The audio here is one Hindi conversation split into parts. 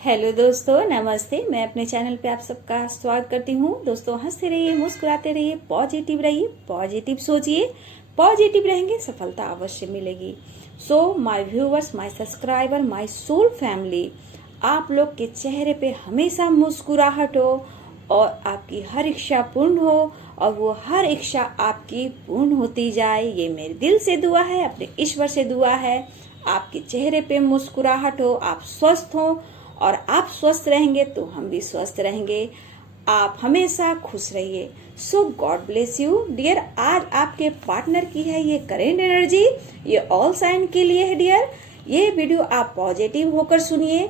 हेलो दोस्तों, नमस्ते। मैं अपने चैनल पे आप सबका स्वागत करती हूँ। दोस्तों, हंसते रहिए, मुस्कुराते रहिए, पॉजिटिव रहिए, पॉजिटिव सोचिए। पॉजिटिव रहेंगे, सफलता अवश्य मिलेगी। So my viewers, my subscriber, my soul family, आप लोग के चेहरे पे हमेशा मुस्कुराहट हो और आपकी हर इच्छा पूर्ण हो और वो हर इच्छा आपकी पूर्ण होती जाए, ये मेरे दिल से दुआ है, अपने ईश्वर से दुआ है। आपके चेहरे पे मुस्कुराहट हो, आप स्वस्थ हो और आप स्वस्थ रहेंगे तो हम भी स्वस्थ रहेंगे। आप हमेशा खुश रहिए। सो गॉड ब्लेस यू डियर। आज आपके पार्टनर की है ये करेंट एनर्जी, ये ऑल साइन के लिए है डियर। ये वीडियो आप पॉजिटिव होकर सुनिए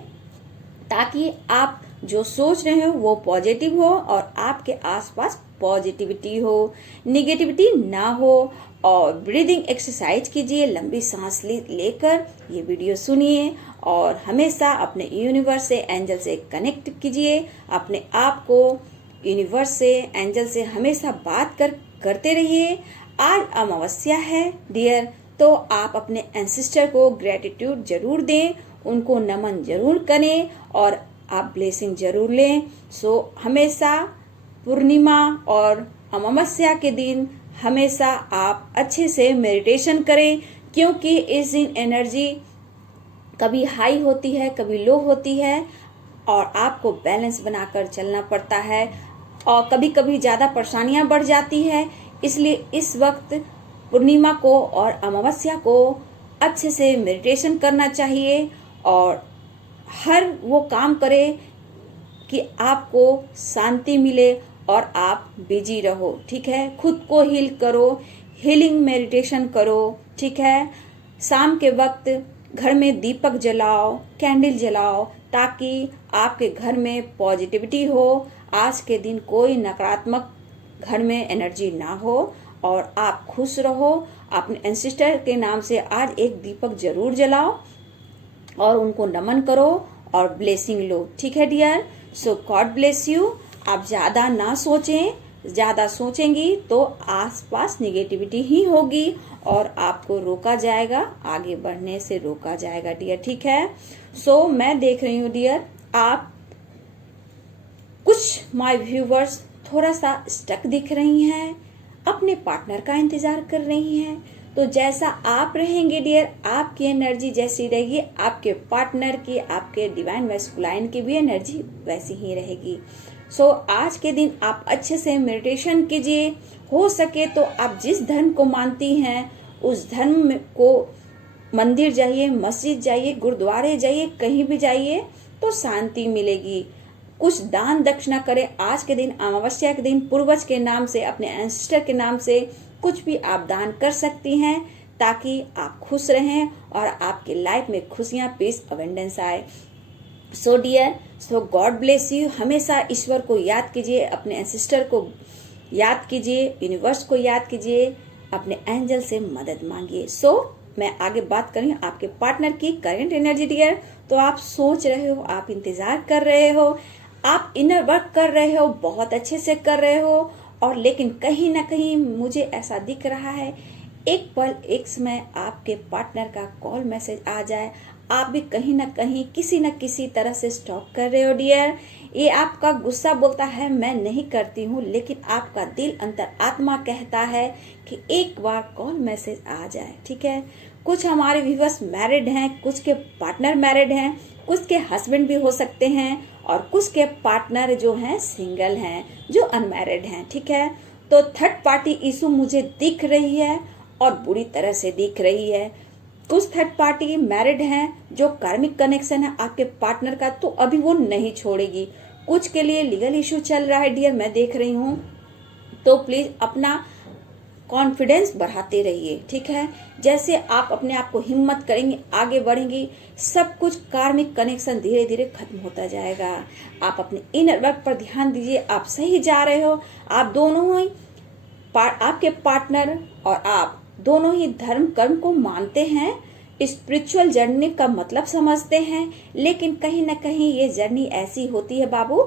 ताकि आप जो सोच रहे हो वो पॉजिटिव हो और आपके आसपास पॉजिटिविटी हो, निगेटिविटी ना हो। और ब्रीदिंग एक्सरसाइज कीजिए, लंबी सांस लेकर ये वीडियो सुनिए और हमेशा अपने यूनिवर्स से, एंजल से कनेक्ट कीजिए। अपने आप को यूनिवर्स से, एंजल से हमेशा बात करते रहिए। आज अमावस्या है डियर, तो आप अपने एंसेस्टर को ग्रेटिट्यूड जरूर दें, उनको नमन जरूर करें और आप ब्लेसिंग जरूर लें। सो हमेशा पूर्णिमा और अमावस्या के दिन हमेशा आप अच्छे से मेडिटेशन करें, क्योंकि इस दिन एनर्जी कभी हाई होती है, कभी लो होती है और आपको बैलेंस बनाकर चलना पड़ता है और कभी कभी ज़्यादा परेशानियां बढ़ जाती है। इसलिए इस वक्त पूर्णिमा को और अमावस्या को अच्छे से मेडिटेशन करना चाहिए और हर वो काम करें कि आपको शांति मिले और आप बिजी रहो। ठीक है, खुद को हील करो, हीलिंग मेडिटेशन करो। ठीक है, शाम के वक्त घर में दीपक जलाओ, कैंडल जलाओ, ताकि आपके घर में पॉजिटिविटी हो। आज के दिन कोई नकारात्मक घर में एनर्जी ना हो और आप खुश रहो। अपने एंसेस्टर के नाम से आज एक दीपक जरूर जलाओ और उनको नमन करो और ब्लेसिंग लो। ठीक है dear. So God bless you. आप ज्यादा ना सोचें, ज्यादा सोचेंगी तो आसपास निगेटिविटी ही होगी और आपको रोका जाएगा, आगे बढ़ने से रोका जाएगा डियर। ठीक है। सो मैं देख रही हूँ डियर, आप कुछ माय व्यूवर्स थोड़ा सा स्टक दिख रही हैं, अपने पार्टनर का इंतजार कर रही हैं। तो जैसा आप रहेंगे डियर, आपकी एनर्जी जैसी रहेगी, आपके पार्टनर की, आपके डिवाइन मैस्कुलाइन की भी एनर्जी वैसी ही रहेगी। सो आज के दिन आप अच्छे से मेडिटेशन कीजिए। हो सके तो आप जिस धर्म को मानती हैं उस धर्म को मंदिर जाइए, मस्जिद जाइए, गुरुद्वारे जाइए, कहीं भी जाइए तो शांति मिलेगी। कुछ दान दक्षिणा करें आज के दिन, अमावस्या के दिन, पूर्वज के नाम से, अपने एंसेस्टर के नाम से कुछ भी आप दान कर सकती हैं ताकि आप खुश रहें और आपके लाइफ में खुशियां, पीस, अबंडेंस आए। So dear, so God bless you. हमेशा ईश्वर को याद कीजिए, अपने एंसेस्टर को याद कीजिए, यूनिवर्स को याद कीजिए, अपने एंजल से मदद मांगिए। सो मैं आगे बात करूँ आपके पार्टनर की करंट एनर्जी डियर। तो आप सोच रहे हो, आप इंतजार कर रहे हो, आप इनर वर्क कर रहे हो, बहुत अच्छे से कर रहे हो और लेकिन कहीं ना कहीं मुझे ऐसा दिख रहा है एक पल एक समय आपके पार्टनर का कॉल मैसेज आ जाए, आप भी कहीं ना कहीं किसी न किसी तरह से स्टॉप कर रहे हो डियर। ये आपका गुस्सा बोलता है मैं नहीं करती हूँ, लेकिन आपका दिल, अंतर आत्मा कहता है कि एक बार कॉल मैसेज आ जाए। ठीक है, कुछ हमारे व्यूअर्स मैरिड हैं, कुछ के पार्टनर मैरिड हैं, कुछ के हस्बैंड भी हो सकते हैं और कुछ के पार्टनर जो हैं सिंगल हैं, जो अनमैरिड हैं। ठीक है, तो थर्ड पार्टी इशू मुझे दिख रही है और बुरी तरह से दिख रही है। कुछ थर्ड पार्टी मैरिड हैं, जो कार्मिक कनेक्शन है आपके पार्टनर का, तो अभी वो नहीं छोड़ेगी। कुछ के लिए लीगल इशू चल रहा है डियर, मैं देख रही हूँ। तो प्लीज अपना कॉन्फिडेंस बढ़ाते रहिए। ठीक है, जैसे आप अपने आप को हिम्मत करेंगे, आगे बढ़ेंगी, सब कुछ कार्मिक कनेक्शन धीरे धीरे खत्म होता जाएगा। आप अपने इनर वर्क पर ध्यान दीजिए, आप सही जा रहे हो। आप दोनों ही आपके पार्टनर और आप दोनों ही धर्म कर्म को मानते हैं, स्पिरिचुअल जर्नी का मतलब समझते हैं, लेकिन कहीं ना कहीं ये जर्नी ऐसी होती है बाबू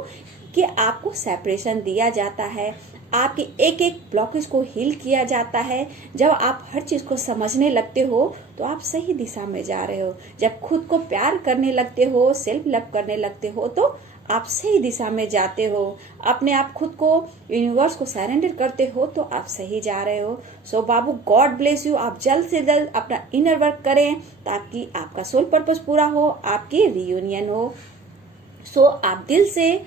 कि आपको सेपरेशन दिया जाता है। आपके एक एक ब्लॉकेज को हील किया जाता है। जब आप हर चीज को समझने लगते हो तो आप सही दिशा में जा रहे हो। जब खुद को प्यार करने लगते हो, सेल्फ लव करने लगते हो, तो आप सही दिशा में जाते हो। अपने आप खुद को यूनिवर्स को सरेंडर करते हो तो आप सही जा रहे हो। सो बाबू, गॉड ब्लेस यू। आप जल्द से जल्द अपना इनर वर्क करें ताकि आपका सोल पर्पस पूरा हो, आपकी रियूनियन हो। सो आप दिल से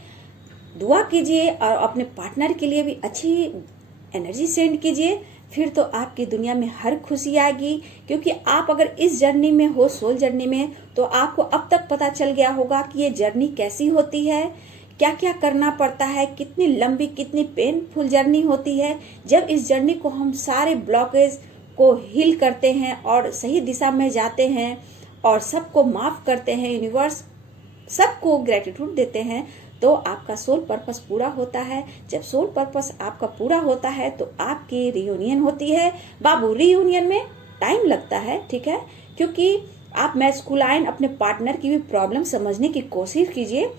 दुआ कीजिए और अपने पार्टनर के लिए भी अच्छी एनर्जी सेंड कीजिए, फिर तो आपकी दुनिया में हर खुशी आएगी। क्योंकि आप अगर इस जर्नी में हो, सोल जर्नी में, तो आपको अब तक पता चल गया होगा कि ये जर्नी कैसी होती है, क्या क्या करना पड़ता है, कितनी लंबी, कितनी पेनफुल जर्नी होती है। जब इस जर्नी को हम सारे ब्लॉकेज को हील करते हैं और सही दिशा में जाते हैं और सबको माफ करते हैं, यूनिवर्स सबको ग्रेटिट्यूड देते हैं, तो आपका सोल पर्पस पूरा होता है। जब सोल पर्पस आपका पूरा होता है तो आपकी रियूनियन होती है। बाबू, रियूनियन में टाइम लगता है, ठीक है, क्योंकि आप मैस्कुलाइन अपने पार्टनर की भी प्रॉब्लम समझने की कोशिश कीजिए।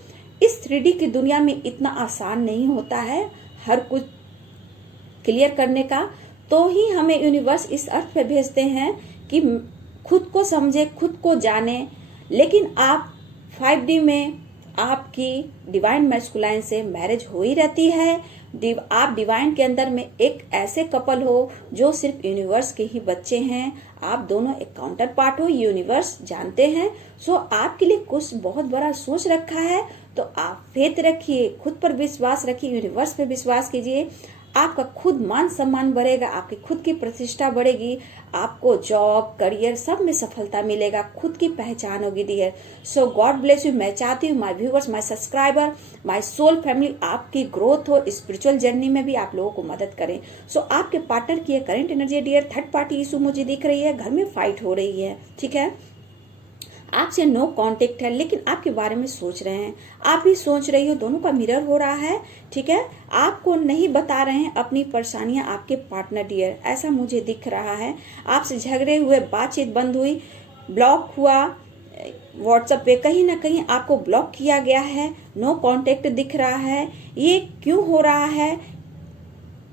इस 3D की दुनिया में इतना आसान नहीं होता है हर कुछ क्लियर करने का। तो ही हमें यूनिवर्स इस अर्थ पे भेजते हैं कि खुद को समझे, खुद को जाने। लेकिन आप 5D में आपकी डिवाइन मैस्कुलाइन से मैरिज हो ही रहती है। आप डिवाइन के अंदर में एक ऐसे कपल हो जो सिर्फ यूनिवर्स के ही बच्चे हैं। आप दोनों एक काउंटर पार्ट हो, यूनिवर्स जानते हैं। सो आपके लिए कुछ बहुत बड़ा सोच रखा है, तो आप फेथ रखिए, खुद पर विश्वास रखिए, यूनिवर्स पे विश्वास कीजिए। आपका खुद मान सम्मान बढ़ेगा, आपकी खुद की प्रतिष्ठा बढ़ेगी, आपको जॉब, करियर सब में सफलता मिलेगा, खुद की पहचान होगी dear. So God bless you. मैं चाहती हूँ my viewers, my subscriber, my soul family, आपकी ग्रोथ हो, स्पिरिचुअल जर्नी में भी आप लोगों को मदद करें। सो आपके पार्टनर की current energy dear, third party issue मुझे दिख रही है, घर में फाइट हो रही है, ठीक है, आपसे नो कांटेक्ट है, लेकिन आपके बारे में सोच रहे हैं, आप भी सोच रही हो, दोनों का मिरर हो रहा है, ठीक है। आपको नहीं बता रहे हैं अपनी परेशानियां आपके पार्टनर डियर, ऐसा मुझे दिख रहा है। आपसे झगड़े हुए, बातचीत बंद हुई, ब्लॉक हुआ, व्हाट्सएप पे कहीं ना कहीं आपको ब्लॉक किया गया है, नो कांटेक्ट दिख रहा है। ये क्यों हो रहा है?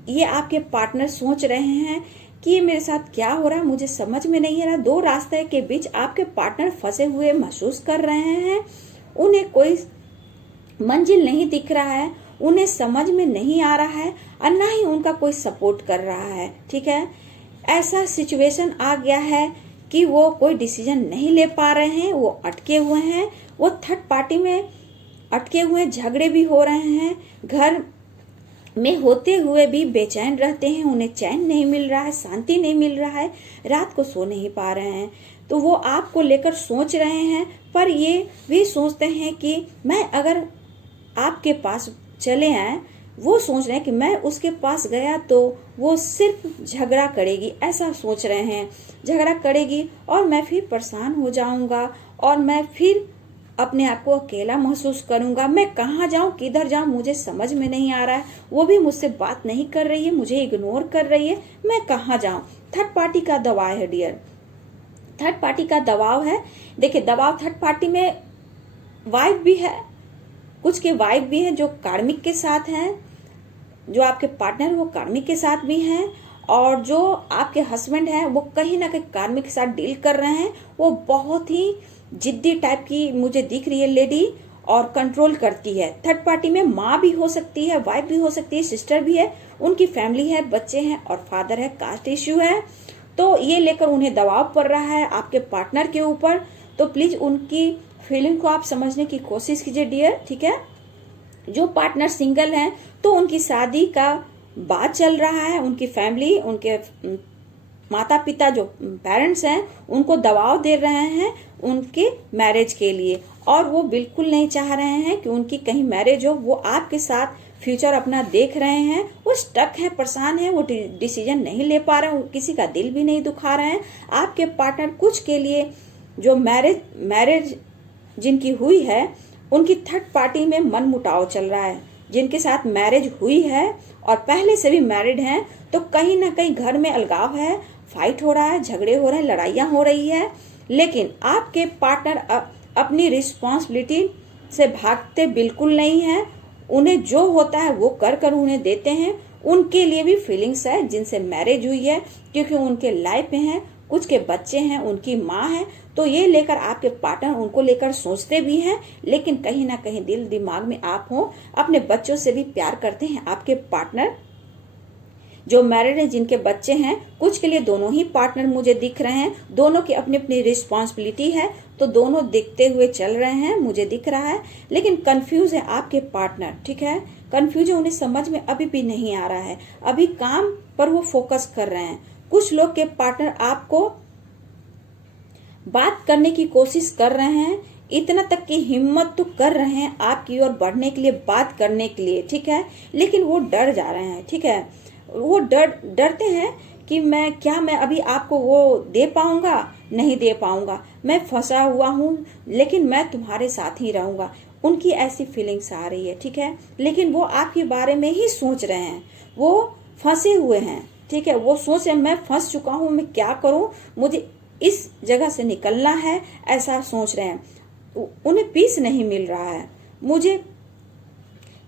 ये आपके पार्टनर सोच रहे हैं कि ये मेरे साथ क्या हो रहा है, मुझे समझ में नहीं आ रहा। दो रास्ते के बीच आपके पार्टनर फंसे हुए महसूस कर रहे हैं। उन्हें कोई मंजिल नहीं दिख रहा है, उन्हें समझ में नहीं आ रहा है और ना ही उनका कोई सपोर्ट कर रहा है, ठीक है। ऐसा सिचुएशन आ गया है कि वो कोई डिसीजन नहीं ले पा रहे हैं, वो अटके हुए हैं, वो थर्ड पार्टी में अटके हुए, झगड़े भी हो रहे हैं, घर में होते हुए भी बेचैन रहते हैं, उन्हें चैन नहीं मिल रहा है, शांति नहीं मिल रहा है, रात को सो नहीं पा रहे हैं। तो वो आपको लेकर सोच रहे हैं, पर ये भी सोचते हैं कि मैं अगर आपके पास चले आए, वो सोच रहे हैं कि मैं उसके पास गया तो वो सिर्फ झगड़ा करेगी, ऐसा सोच रहे हैं, झगड़ा करेगी और मैं फिर परेशान हो जाऊंगा और मैं फिर अपने आप को अकेला महसूस करूंगा। मैं कहाँ जाऊं, किधर जाऊं, मुझे समझ में नहीं आ रहा है। वो भी मुझसे बात नहीं कर रही है, मुझे इग्नोर कर रही है, मैं कहाँ जाऊं। थर्ड पार्टी का दबाव है डियर, थर्ड पार्टी का दबाव है। देखिए, दबाव थर्ड पार्टी में वाइफ भी है, कुछ के वाइफ भी है जो कार्मिक के साथ हैं, जो आपके पार्टनर वो कार्मिक के साथ भी हैं, और जो आपके हस्बैंड हैं वो कहीं ना कहीं कार्मिक के साथ डील कर रहे हैं। वो बहुत ही जिद्दी टाइप की मुझे दिख रही है लेडी, और कंट्रोल करती है। थर्ड पार्टी में माँ भी हो सकती है, वाइफ भी हो सकती है, सिस्टर भी है, उनकी फैमिली है, बच्चे हैं और फादर है, कास्ट इश्यू है। तो ये लेकर उन्हें दबाव पड़ रहा है आपके पार्टनर के ऊपर। तो प्लीज उनकी फीलिंग को आप समझने की कोशिश कीजिए डियर, ठीक है। जो पार्टनर सिंगल हैं तो उनकी शादी का बात चल रहा है, उनकी फैमिली, उनके माता पिता जो पेरेंट्स हैं उनको दबाव दे रहे हैं उनके मैरिज के लिए, और वो बिल्कुल नहीं चाह रहे हैं कि उनकी कहीं मैरिज हो। वो आपके साथ फ्यूचर अपना देख रहे हैं, वो स्टक है, परेशान है, वो डिसीजन नहीं ले पा रहे हैं, किसी का दिल भी नहीं दुखा रहे हैं। आपके पार्टनर कुछ के लिए जो मैरिज जिनकी हुई है उनकी थर्ड पार्टी में मन मुटाव चल रहा है। जिनके साथ मैरिज हुई है और पहले से भी मैरिड हैं तो कहीं ना कहीं घर में अलगाव है, फाइट हो रहा है, झगड़े हो रहे हैं, लड़ाइयाँ हो रही है। लेकिन आपके पार्टनर अपनी रिस्पॉन्सिबिलिटी से भागते बिल्कुल नहीं है। उन्हें जो होता है वो कर उन्हें देते हैं। उनके लिए भी फीलिंग्स है जिनसे मैरिज हुई है, क्योंकि उनके लाइफ में है, कुछ के बच्चे हैं, उनकी माँ है, तो ये लेकर आपके पार्टनर उनको लेकर सोचते भी हैं, लेकिन कहीं ना कहीं दिल दिमाग में आप हो, अपने बच्चों से भी प्यार करते हैं आपके पार्टनर। जो मैरिड है, जिनके बच्चे हैं, कुछ के लिए दोनों ही पार्टनर मुझे दिख रहे हैं, दोनों की अपनी अपनी रिस्पॉन्सिबिलिटी है, तो दोनों देखते हुए चल रहे हैं, मुझे दिख रहा है। लेकिन कंफ्यूज है आपके पार्टनर, ठीक है, कंफ्यूज है, उन्हें समझ में अभी भी नहीं आ रहा है, अभी काम पर वो फोकस कर रहे हैं। कुछ लोग के पार्टनर आपको बात करने की कोशिश कर रहे हैं, इतना तक की हिम्मत तो कर रहे हैं आपकी ओर बढ़ने के लिए, बात करने के लिए, ठीक है, लेकिन वो डर जा रहे हैं, ठीक है, वो डरते हैं कि मैं अभी आपको वो दे पाऊंगा, नहीं दे पाऊंगा, मैं फंसा हुआ हूँ, लेकिन मैं तुम्हारे साथ ही रहूंगा। उनकी ऐसी फीलिंग्स आ रही है, ठीक है, लेकिन वो आपके बारे में ही सोच रहे हैं, वो फंसे हुए हैं, ठीक है, वो सोच रहे हैं मैं फंस चुका हूँ, मैं क्या करूँ, मुझे इस जगह से निकलना है, ऐसा सोच रहे हैं। उन्हें पीस नहीं मिल रहा है। मुझे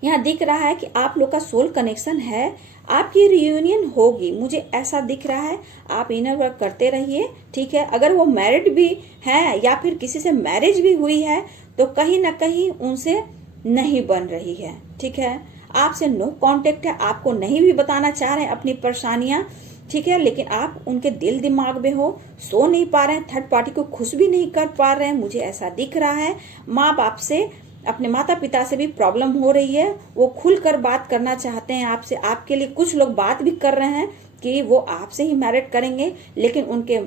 यहाँ दिख रहा है कि आप लोग का सोल कनेक्शन है, आपकी रियूनियन होगी, मुझे ऐसा दिख रहा है। आप इनर वर्क करते रहिए, ठीक है। अगर वो मैरिड भी है या फिर किसी से मैरिज भी हुई है, तो कहीं ना कहीं उनसे नहीं बन रही है, ठीक है, आपसे नो कांटेक्ट है, आपको नहीं भी बताना चाह रहे हैं अपनी परेशानियां, ठीक है, लेकिन आप उनके दिल दिमाग में हो, सो नहीं पा रहे हैं, थर्ड पार्टी को खुश भी नहीं कर पा रहे हैं, मुझे ऐसा दिख रहा है। माँ बाप से, अपने माता पिता से भी प्रॉब्लम हो रही है, वो खुलकर बात करना चाहते हैं आपसे, आपके लिए कुछ लोग बात भी कर रहे हैं कि वो आपसे ही मैरिड करेंगे, लेकिन उनके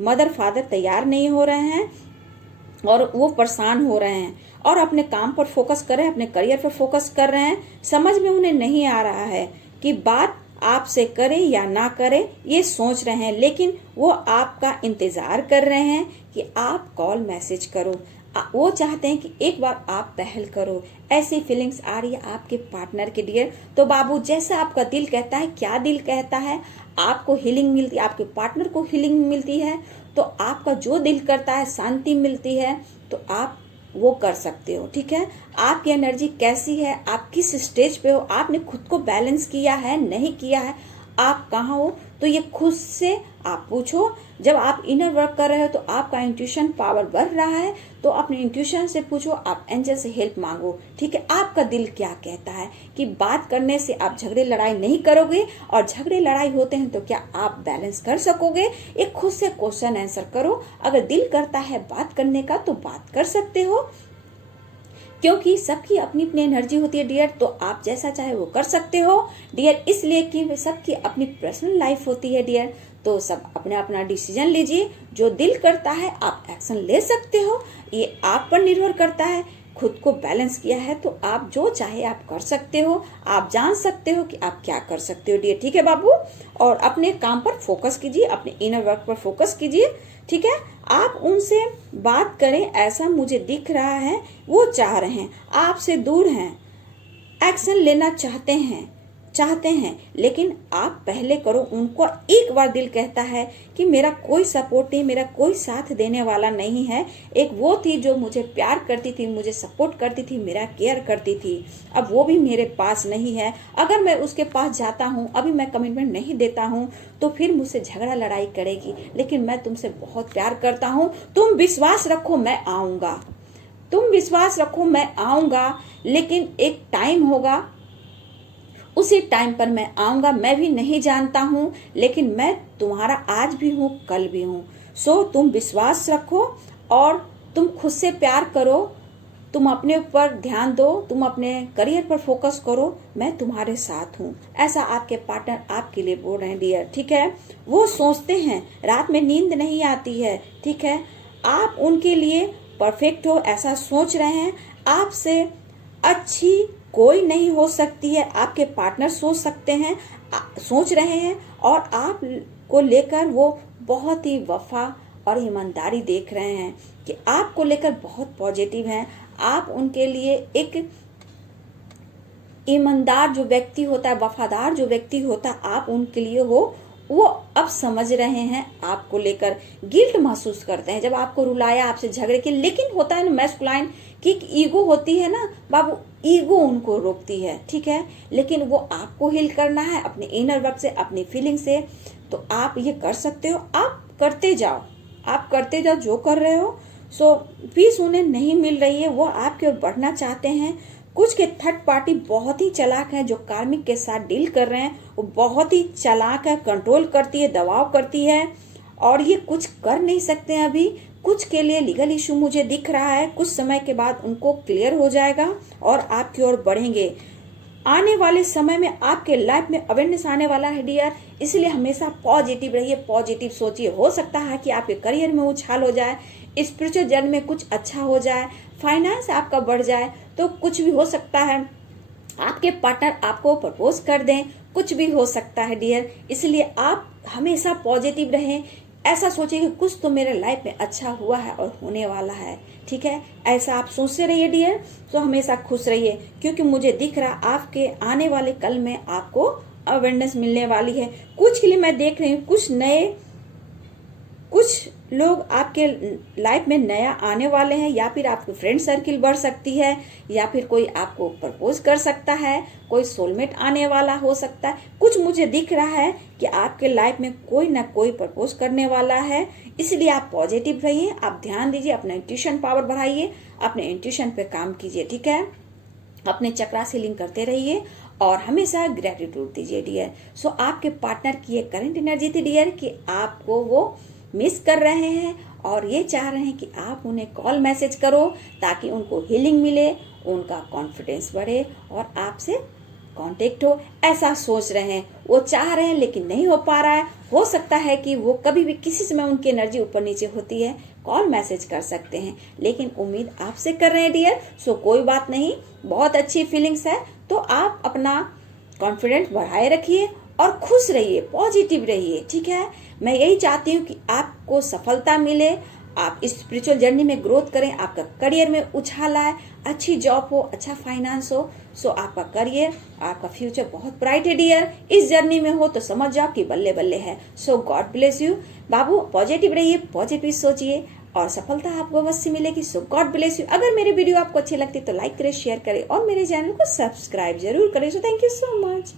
मदर फादर तैयार नहीं हो रहे हैं और वो परेशान हो रहे हैं और अपने काम पर फोकस कर रहे हैं, अपने करियर पर फोकस कर रहे हैं। समझ में उन्हें नहीं आ रहा है कि बात आपसे करे या ना करे, ये सोच रहे हैं, लेकिन वो आपका इंतजार कर रहे हैं कि आप कॉल मैसेज करो। वो चाहते हैं कि एक बार आप पहल करो। ऐसी फीलिंग्स आ रही है आपके पार्टनर के डियर। तो बाबू, जैसा आपका दिल कहता है, क्या दिल कहता है, आपको हीलिंग मिलती है, आपके पार्टनर को हीलिंग मिलती है, तो आपका जो दिल करता है, शांति मिलती है, तो आप वो कर सकते हो, ठीक है। आपकी एनर्जी कैसी है, आप किस स्टेज पे हो, आपने खुद को बैलेंस किया है, नहीं किया है, आप कहाँ हो, तो ये खुद से आप पूछो। जब आप इनर वर्क कर रहे हो तो आपका इंट्यूशन पावर बढ़ रहा है, तो अपने इंट्यूशन से पूछो, आप एंजल से हेल्प मांगो, ठीक है। आपका दिल क्या कहता है कि बात करने से आप झगड़े लड़ाई नहीं करोगे, और झगड़े लड़ाई होते हैं तो क्या आप बैलेंस कर सकोगे? एक खुद से क्वेश्चन आंसर करो। अगर दिल करता है बात करने का तो बात कर सकते हो, क्योंकि सबकी अपनी अपनी एनर्जी होती है डियर, तो आप जैसा चाहे वो कर सकते हो डियर, इसलिए कि सबकी अपनी पर्सनल लाइफ होती है डियर। तो सब अपना अपना डिसीजन लीजिए, जो दिल करता है आप एक्शन ले सकते हो, ये आप पर निर्भर करता है। खुद को बैलेंस किया है तो आप जो चाहे आप कर सकते हो, आप जान सकते हो कि आप क्या कर सकते हो डियर, ठीक है बाबू। और अपने काम पर फोकस कीजिए, अपने इनर वर्क पर फोकस कीजिए, ठीक है। आप उनसे बात करें, ऐसा मुझे दिख रहा है, वो चाह रहे हैं, आपसे दूर हैं, एक्शन लेना चाहते हैं, लेकिन आप पहले करो। उनको एक बार दिल कहता है कि मेरा कोई सपोर्ट नहीं, मेरा कोई साथ देने वाला नहीं है। एक वो थी जो मुझे प्यार करती थी, मुझे सपोर्ट करती थी, मेरा केयर करती थी, अब वो भी मेरे पास नहीं है। अगर मैं उसके पास जाता हूँ, अभी मैं कमिटमेंट नहीं देता हूँ, तो फिर मुझसे झगड़ा लड़ाई करेगी, लेकिन मैं तुमसे बहुत प्यार करता हूँ, तुम विश्वास रखो मैं आऊंगा, तुम विश्वास रखो मैं आऊंगा, लेकिन एक टाइम होगा, उसी टाइम पर मैं आऊंगा। मैं भी नहीं जानता हूँ, लेकिन मैं तुम्हारा आज भी हूँ, कल भी हूँ। सो तुम विश्वास रखो और तुम खुद से प्यार करो, तुम अपने ऊपर ध्यान दो, तुम अपने करियर पर फोकस करो, मैं तुम्हारे साथ हूँ। ऐसा आपके पार्टनर आपके लिए बोल रहे हैं डियर, ठीक है। वो सोचते हैं, रात में नींद नहीं आती है, ठीक है, आप उनके लिए परफेक्ट हो, ऐसा सोच रहे हैं। आपसे अच्छी कोई नहीं हो सकती है, आपके पार्टनर सोच रहे हैं, और आप को लेकर वो बहुत ही वफा और ईमानदारी देख रहे हैं कि आपको लेकर बहुत पॉजिटिव हैं। आप उनके लिए एक ईमानदार जो व्यक्ति होता है, वफादार जो व्यक्ति होता है, आप उनके लिए हो, वो अब समझ रहे हैं आपको लेकर, गिल्ट महसूस करते हैं जब आपको रुलाया, आपसे झगड़े के। लेकिन होता है ना मैस्कुलाइन की ईगो होती है ना बाबू, ईगो उनको रोकती है, ठीक है। लेकिन वो आपको हील करना है अपने इनर वर्क से, अपनी फीलिंग से। तो आप ये कर सकते हो, आप करते जाओ, आप करते जाओ जो कर रहे हो। सो पीस उन्हें नहीं मिल रही है, वो आपकी ओर बढ़ना चाहते हैं। कुछ के थर्ड पार्टी बहुत ही चालाक है, जो कार्मिक के साथ डील कर रहे हैं वो बहुत ही चालाक है, कंट्रोल करती है, दबाव करती है, और ये कुछ कर नहीं सकते हैं अभी। कुछ के लिए लीगल इशू मुझे दिख रहा है, कुछ समय के बाद उनको क्लियर हो जाएगा और आपकी ओर बढ़ेंगे। आने वाले समय में आपके लाइफ में अवेयरनेस आने वाला है डियर, इसलिए हमेशा पॉजिटिव रहिए, पॉजिटिव सोचिए। हो सकता है कि आपके करियर में उछाल हो जाए, स्पिरिचुअल जर्नी में कुछ अच्छा हो जाए, फाइनेंस आपका बढ़ जाए, तो कुछ भी हो सकता है। आपके पार्टनर आपको प्रपोज कर दें, कुछ भी हो सकता है डियर। इसलिए आप हमेशा पॉजिटिव रहें, ऐसा सोचिए कि कुछ तो मेरे लाइफ में अच्छा हुआ है और होने वाला है, ठीक है। ऐसा आप सोचते रहिए डियर, तो हमेशा खुश रहिए, क्योंकि मुझे दिख रहा आपके आने वाले कल में आपको अवेयरनेस मिलने वाली है। कुछ के लिए मैं देख रही हूँ कुछ लोग आपके लाइफ में नया आने वाले हैं, या फिर आपकी फ्रेंड सर्किल बढ़ सकती है, या फिर कोई आपको प्रपोज कर सकता है, कोई सोलमेट आने वाला हो सकता है। कुछ मुझे दिख रहा है कि आपके लाइफ में कोई ना कोई प्रपोज करने वाला है, इसलिए आप पॉजिटिव रहिए, आप ध्यान दीजिए, अपना इंट्यूशन पावर बढ़ाइए, अपने इंट्यूशन पे काम कीजिए, ठीक है। अपने चक्रा से लिंक करते रहिए और हमेशा ग्रेटिट्यूड दीजिए डियर। सो आपके पार्टनर की ये करंट एनर्जी थी डियर कि आपको वो मिस कर रहे हैं और ये चाह रहे हैं कि आप उन्हें कॉल मैसेज करो, ताकि उनको हीलिंग मिले, उनका कॉन्फिडेंस बढ़े और आपसे कांटेक्ट हो। ऐसा सोच रहे हैं, वो चाह रहे हैं लेकिन नहीं हो पा रहा है। हो सकता है कि वो कभी भी किसी समय उनकी एनर्जी ऊपर नीचे होती है, कॉल मैसेज कर सकते हैं, लेकिन उम्मीद आपसे कर रहे हैं डियर। सो कोई बात नहीं, बहुत अच्छी फीलिंग्स है, तो आप अपना कॉन्फिडेंस बढ़ाए रखिए और खुश रहिए, पॉजिटिव रहिए, ठीक है। मैं यही चाहती हूँ कि आपको सफलता मिले, आप इस स्पिरिचुअल जर्नी में ग्रोथ करें, आपका करियर में उछाल आए, अच्छी जॉब हो, अच्छा फाइनेंस हो। सो आपका करियर, आपका फ्यूचर बहुत ब्राइट है डियर। इस जर्नी में हो तो समझ जाओ कि बल्ले बल्ले है। सो गॉड ब्लेस यू बाबू, पॉजिटिव रहिए, पॉजिटिव सोचिए और सफलता आपको अवश्य मिलेगी। So God bless you. अगर मेरी वीडियो आपको अच्छी लगती है तो लाइक करें, शेयर करें और मेरे चैनल को सब्सक्राइब जरूर करें। So thank you so much.